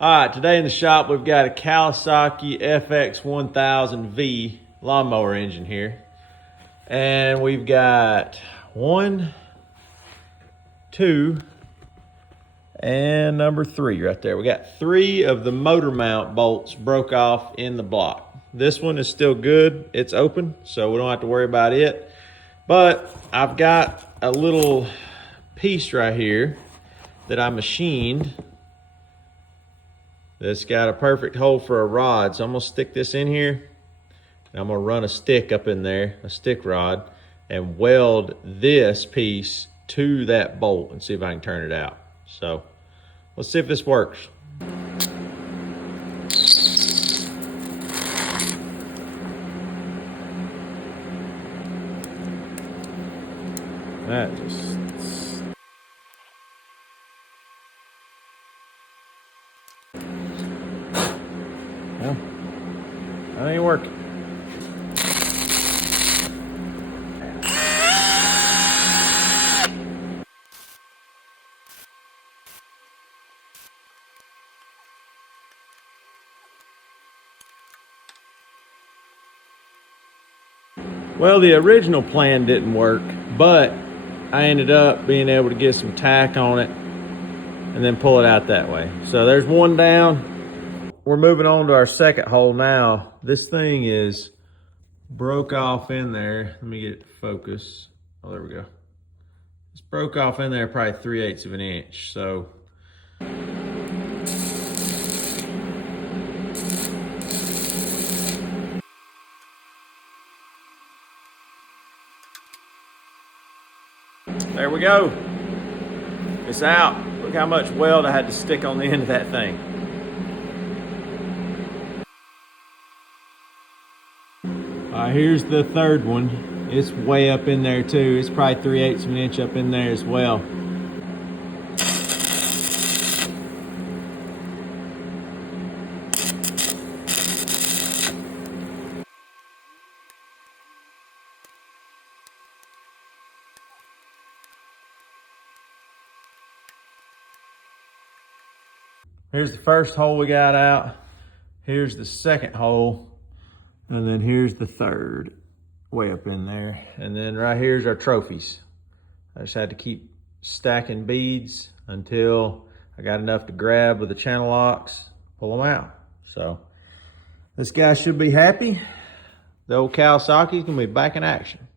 All right, today in the shop we've got a Kawasaki FX1000v lawnmower engine here. And we've got 1, 2, and number 3 right there. We got 3 of the motor mount bolts broke off in the block. This one is still good, it's open, so we don't have to worry about it. But I've got a little piece right here that I machined that's got a perfect hole for a rod. So I'm gonna stick this in here and I'm gonna run a stick up in there, a stick rod, and weld this piece to that bolt and see if I can turn it out. So let's see if this works. That just... well, that ain't working. Well, the original plan didn't work, but I ended up being able to get some tack on it and then pull it out that way. So there's one down. We're moving on to our second hole now. This thing is broke off in there. Let me get it to focus. Oh, there we go. It's broke off in there probably 3/8 of an inch. So there we go. It's out. Look how much weld I had to stick on the end of that thing. Here's the third one. It's way up in there too. It's probably 3/8 of an inch up in there as well. Here's the first hole we got out. Here's the second hole. And then here's the third, way up in there. And then right here's our trophies. I just had to keep stacking beads until I got enough to grab with the channel locks, pull them out. So this guy should be happy. The old Kawasaki's gonna be back in action.